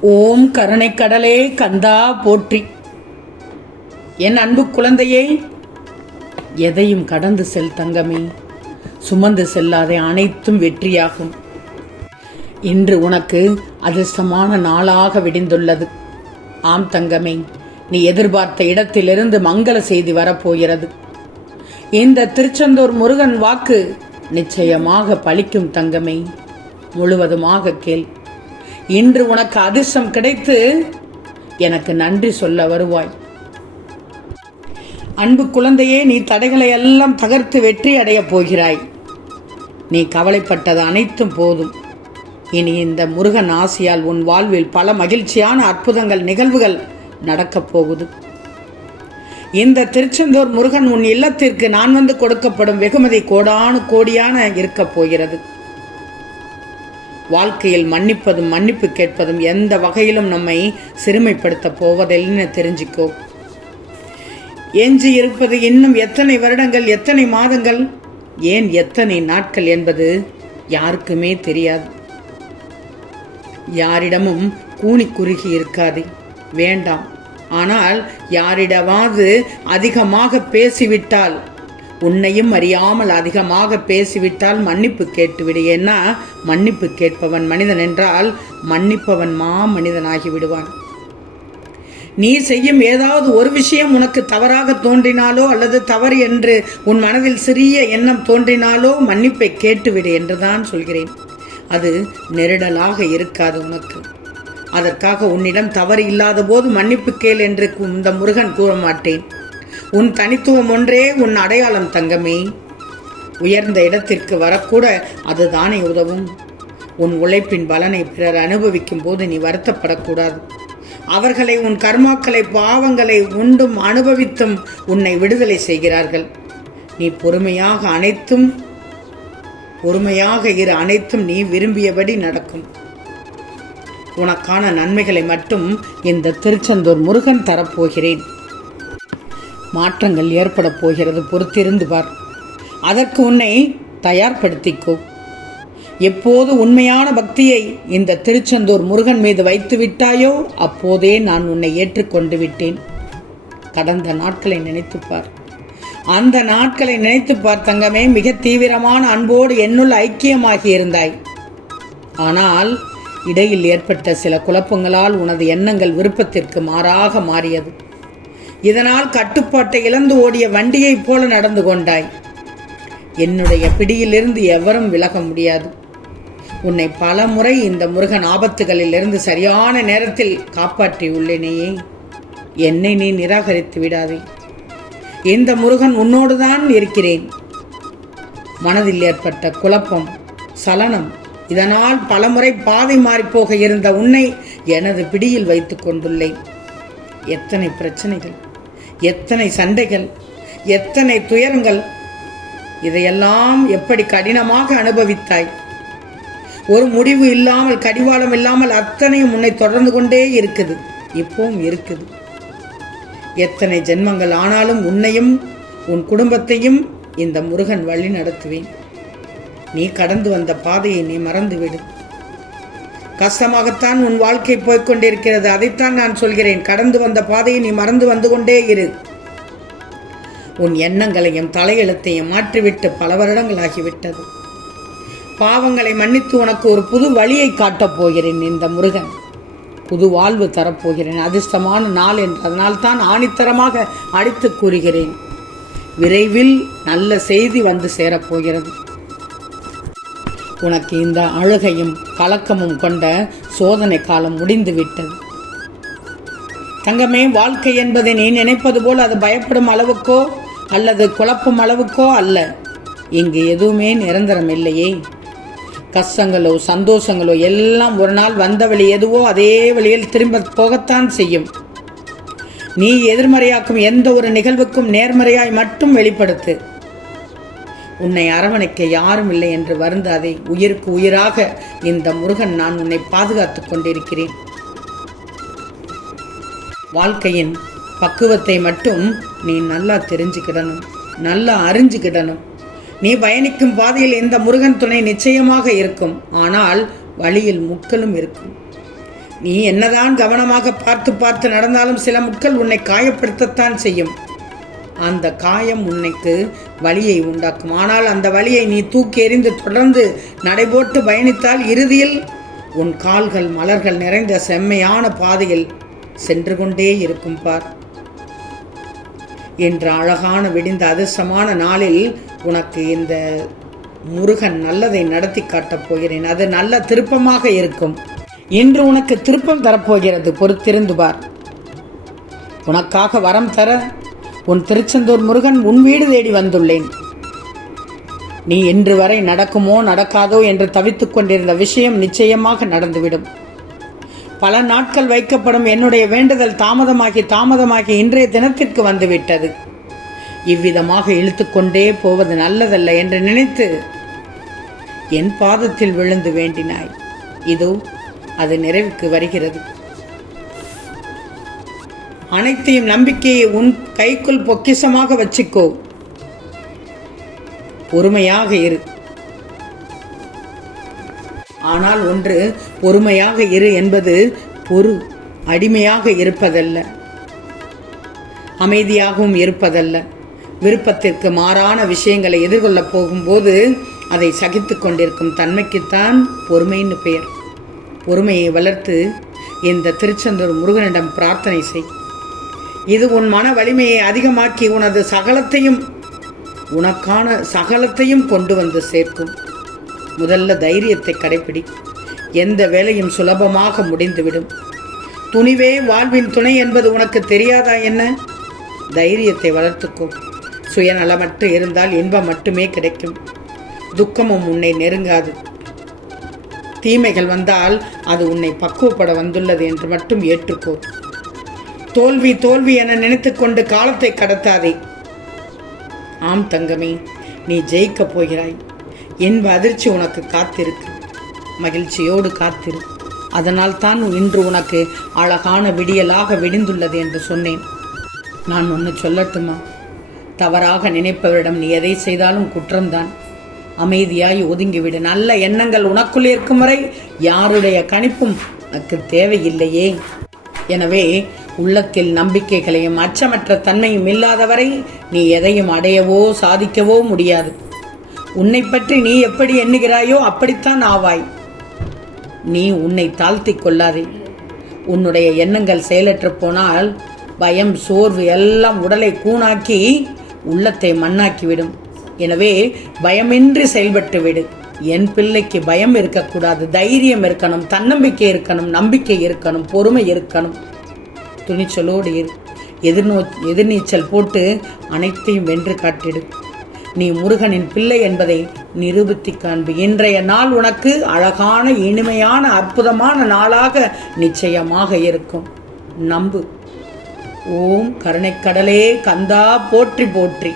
ஓம் கருணை கடலே கந்தா போற்றி. என் அன்பு குழந்தையே எதையும் கடந்து செல் தங்கமே. சுமந்து செல்லாதே அனைத்தும் வெற்றியாகும். இன்று உனக்கு அதிர்ஷ்டமான நாளாக விடிந்துள்ளது. ஆம் தங்கமே நீ எதிர்பார்த்த இடத்திலிருந்து மங்கள செய்தி வரப்போகிறது. இந்த திருச்செந்தூர் முருகன் வாக்கு நிச்சயமாக பலிக்கும் தங்கமே. முழுவதுமாக கேள். இன்று உனக்கு அதிர்ஷ்டம் கிடைத்து எனக்கு நன்றி சொல்ல வருவாய். அன்பு குழந்தையே நீ தடைகளை எல்லாம் தகர்த்து வெற்றி அடையப் போகிறாய். நீ கவலைப்பட்டது அனைத்தும் போதும். இனி இந்த முருகன் ஆசியால் உன் வாழ்வில் பல மகிழ்ச்சியான அற்புதங்கள் நிகழ்வுகள் நடக்கப் போகுது. இந்த திருச்செந்தூர் முருகன் உன் இல்லத்திற்கு நான் வந்து கொடுக்கப்படும் வெகுமதி கோடானு கோடியான இருக்கப் போகிறது. வாழ்க்கையில் மன்னிப்பதும் மன்னிப்பு கேட்பதும் எந்த வகையிலும் நம்மை சிறுமைப்படுத்த போவதில்லைன்னு தெரிஞ்சுக்கோ. எஞ்சி இருப்பது இன்னும் எத்தனை வருடங்கள் எத்தனை மாதங்கள்? ஏன் எத்தனை நாட்கள் என்பது யாருக்குமே தெரியாது. யாரிடமும் கூனி குறுகி இருக்காது வேண்டாம். ஆனால் யாரிடமாவது அதிகமாக பேசிவிட்டால் உன்னையும் அறியாமல் அதிகமாக பேசிவிட்டால் மன்னிப்பு கேட்டுவிடு. ஏன்னா மன்னிப்பு கேட்பவன் மனிதன் என்றால் மன்னிப்பவன் மா மனிதனாகி விடுவான். நீ செய்யும் ஏதாவது ஒரு விஷயம் உனக்கு தவறாக தோன்றினாலோ அல்லது தவறு என்று உன் மனதில் சிறிய எண்ணம் தோன்றினாலோ மன்னிப்பை கேட்டுவிடு என்றுதான் சொல்கிறேன். அது நெருடலாக இருக்காது உனக்கு. அதற்காக உன்னிடம் தவறு இல்லாத போது மன்னிப்பு கேள் என்று இந்த முருகன் கூற மாட்டேன் உன் தனித்துவம் ஒன்றே உன் அடையாளம் தங்கமே. உயர்ந்த இடத்திற்கு வரக்கூட அதுதானே உதவும். உன் உழைப்பின் பலனை பிறர் அனுபவிக்கும் போது நீ வருத்தப்படக்கூடாது. அவர்களை உன் கர்மாக்களை பாவங்களை உண்டும் அனுபவித்தும் உன்னை விடுதலை செய்கிறார்கள். நீ பொறுமையாக அனைத்தும் பொறுமையாக இரு அனைத்தும் நீ விரும்பியபடி நடக்கும். உனக்கான நன்மைகளை மட்டும் இந்த திருச்செந்தூர் முருகன் தரப்போகிறேன். மாற்றங்கள் ஏற்பட போகிறது. பொறுத்திருந்து பார். அதற்கு உன்னை தயார்படுத்திக்கோ. எப்போது உண்மையான பக்தியை இந்த திருச்செந்தூர் முருகன் மீது வைத்து விட்டாயோ அப்போதே நான் உன்னை ஏற்றுக்கொண்டு விட்டேன். கடந்த நாட்களை நினைத்துப்பார் அந்த நாட்களை நினைத்துப்பார் தங்கமே மிக தீவிரமான அன்போடு என்னுள் ஐக்கியமாகி இருந்தாய். ஆனால் இடையில் ஏற்பட்ட சில குழப்பங்களால் உனது எண்ணங்கள் விருப்பத்திற்கு மாறாக மாறியது. இதனால் கட்டுப்பாட்டை இழந்து ஓடிய வண்டியைப் போல நடந்து கொண்டாய். என்னுடைய பிடியிலிருந்து எவரும் விலக முடியாது. உன்னை பல முறை இந்த முருகன் ஆபத்துகளிலிருந்து சரியான நேரத்தில் காப்பாற்றியுள்ளேனேயே என்னை நீ நிராகரித்து விடாதே. இந்த முருகன் உன்னோடுதான் இருக்கிறேன். மனதில் ஏற்பட்ட குழப்பம் சலனம் இதனால் பலமுறை பாதை மாறிப்போக இருந்த உன்னை எனது பிடியில் வைத்துக் கொண்டுள்ளேன். எத்தனை பிரச்சனைகள். எத்தனை சண்டைகள் எத்தனை துயரங்கள் இதையெல்லாம் எப்படி கடினமாக அனுபவித்தாய்? ஒரு முடிவு இல்லாமல் கடிவாளம் இல்லாமல் அத்தனையும் உன்னை தொடர்ந்து கொண்டே இருக்குது. இப்பவும் இருக்குது. எத்தனை ஜென்மங்கள் ஆனாலும் உன்னையும் உன் குடும்பத்தையும் இந்த முருகன் வழி நடத்துவேன் நீ கடந்து வந்த பாதையை நீ மறந்துவிடு. கஷ்டமாகத்தான் உன் வாழ்க்கை போய்கொண்டிருக்கிறது அதைத்தான் நான் சொல்கிறேன். கடந்து வந்த பாதையை நீ மறந்து வந்து கொண்டே இரு. உன் எண்ணங்களையும் தலையெழுத்தையும் மாற்றிவிட்டு பல வருடங்களாகிவிட்டது. பாவங்களை மன்னித்து உனக்கு ஒரு புது வழியை காட்டப் போகிறேன் இந்த முருகன். புது வாழ்வு தரப்போகிறேன். அதிர்ஷ்டமான நாள் என்று அதனால்தான் ஆணித்தரமாக அடித்து கூறுகிறேன். விரைவில் நல்ல செய்தி வந்து சேரப்போகிறது உனக்கு இந்த அழுகையும் கலக்கமும் கொண்ட சோதனை காலம் முடிந்துவிட்டது. தங்கமே வாழ்க்கை என்பதை நீ நினைப்பது போல் அது பயப்படும் அளவுக்கோ அல்லது குழப்பும் அளவுக்கோ அல்ல. இங்கு எதுவுமே நிரந்தரம் இல்லையே. கஷ்டங்களோ சந்தோஷங்களோ எல்லாம் ஒரு நாள் வந்த வழி எதுவோ அதே வழியில் திரும்ப போகத்தான் செய்யும். நீ எதிர்மறையாக்கும் எந்த ஒரு நிகழ்வுக்கும் நேர்மறையாய் மட்டும் வெளிப்படுத்து. உன்னை அரவணைக்க யாரும் இல்லை என்று வருந்தாதே. உயிருக்கு உயிராக இந்த முருகன் நான் உன்னை பாதுகாத்துக் கொண்டிருக்கிறேன். வாழ்க்கையின் பக்குவத்தை மட்டும் நீ நல்லா தெரிஞ்சுக்கிடணும். நல்லா அறிஞ்சுக்கிடணும். நீ பயணிக்கும் பாதையில் இந்த முருகன் துணை நிச்சயமாக இருக்கும். ஆனால் வழியில் முட்களும் இருக்கும். நீ என்னதான் கவனமாக பார்த்து பார்த்து நடந்தாலும் சில முட்கள் உன்னை காயப்படுத்தத்தான் செய்யும். அந்த காயம் உன்னைக்கு வலியை உண்டாக்கும். ஆனால் அந்த வலியை நீ தூக்கி எறிந்து தொடர்ந்து நடைபோட்டு பயணித்தால் இறுதியில் உன் கால்கள் மலர்கள் நிறைந்த செம்மையான பாதையில் சென்று கொண்டே இருக்கும் பார். என்ற அழகான விடிந்த அதிர்ஷ்டமான நாளில் உனக்கு இந்த முருகன் நல்லதை நடத்தி காட்டப் போகிறேன். அது நல்ல திருப்பமாக இருக்கும். இன்று உனக்கு திருப்பம் தரப்போகிறது பொறுத்திருந்து பார். உனக்காக வரம் தர உன் திருச்செந்தூர் முருகன் உன் வீடு தேடி வந்துள்ளேன். நீ இன்று வரை நடக்குமோ நடக்காதோ என்று தவித்துக் கொண்டிருந்த விஷயம் நிச்சயமாக நடந்துவிடும். பல நாட்கள் வைக்கப்படும் என்னுடைய வேண்டுதல் தாமதமாகி தாமதமாகி இன்றைய தினத்திற்கு வந்துவிட்டது. இவ்விதமாக இழுத்துக்கொண்டே போவது நல்லதல்ல என்று நினைத்து என் பாதத்தில் விழுந்து வேண்டினாய். இதோ அது நிறைவுக்கு வருகிறது. அனைத்தையும் நம்பிக்கையை உன் கைக்குள் பொக்கிஷமாக வச்சுக்கோ. பொறுமையாக இரு. ஆனால் ஒன்று பொறுமையாக இரு என்பது பொறு அடிமையாக இருப்பதல்ல. அமைதியாகவும் இருப்பதல்ல. விருப்பத்திற்கு மாறான விஷயங்களை எதிர்கொள்ளப் போகும்போது அதை சகித்து கொண்டிருக்கும் தன்மைக்குத்தான் பொறுமைன்னு பெயர். பொறுமையை வளர்த்து இந்த திருச்செந்தூர் முருகனிடம் பிரார்த்தனை செய். இது உன் மன வலிமையை அதிகமாக்கி உனது சகலத்தையும் உனக்கான சகலத்தையும் கொண்டு வந்து சேர்க்கும். முதல்ல தைரியத்தை கடைப்பிடி. எந்த வேலையும் சுலபமாக முடிந்துவிடும். துணிவே வாழ்வின் துணை என்பது உனக்கு தெரியாதா என்ன? தைரியத்தை வளர்த்துக்கோ. சுயநலமற்று இருந்தால் இன்பம் மட்டுமே கிடைக்கும். துக்கமும் உன்னை நெருங்காது. தீமைகள் வந்தால் அது உன்னை பக்குவப்பட வந்துள்ளது என்று மட்டும் ஏற்றுக்கோ. தோல்வி தோல்வி என நினைத்துக்கொண்டு காலத்தை கடத்தாதே. ஆம் தங்கமே நீ ஜெயிக்கப் போகிறாய். என்ப அதிர்ச்சி உனக்கு காத்திருக்கு. மகிழ்ச்சியோடு காத்திரு. அதனால் தான் இன்று உனக்கு அழகான விடியலாக விடிந்துள்ளது என்று சொன்னேன். நான் ஒன்று சொல்லட்டுமா? தவறாக நினைப்பவரிடம் நீ எதை செய்தாலும் குற்றம்தான். அமைதியாய் ஒதுங்கிவிடு. நல்ல எண்ணங்கள் உனக்குள் இருக்கும் வரை யாருடைய கணிப்பும் உனக்கு தேவையில்லையே. எனவே உள்ளத்தில் நம்பிக்கைகளையும் அச்சமற்ற தன்மையும் இல்லாதவரை நீ எதையும் அடையவோ சாதிக்கவோ முடியாது. உன்னை பற்றி நீ எப்படி எண்ணுகிறாயோ அப்படித்தான் ஆவாய். நீ உன்னை தாழ்த்திக் கொள்ளாதே. உன்னுடைய எண்ணங்கள் செயலற்று போனால் பயம் சோர்வு எல்லாம் உடலை கூணாக்கி உள்ளத்தை மண்ணாக்கிவிடும். எனவே பயமின்றி செயல்பட்டு விடு. என் பிள்ளைக்கு பயம் இருக்கக்கூடாது. தைரியம் இருக்கணும் தன்னம்பிக்கை இருக்கணும் நம்பிக்கை இருக்கணும் பொறுமை இருக்கணும். துணிச்சலோடு இரு. எதிர்நோ எதிர்நீச்சல் போட்டு அனைத்தையும் வென்று காட்டிடு. நீ முருகனின் பிள்ளை என்பதை நிரூபித்து காண்பு. இன்றைய நாள் உனக்கு அழகான இனிமையான அற்புதமான நாளாக நிச்சயமாக இருக்கும். நம்பு. ஓம் கருணைக்கடலே கந்தா போற்றி போற்றி.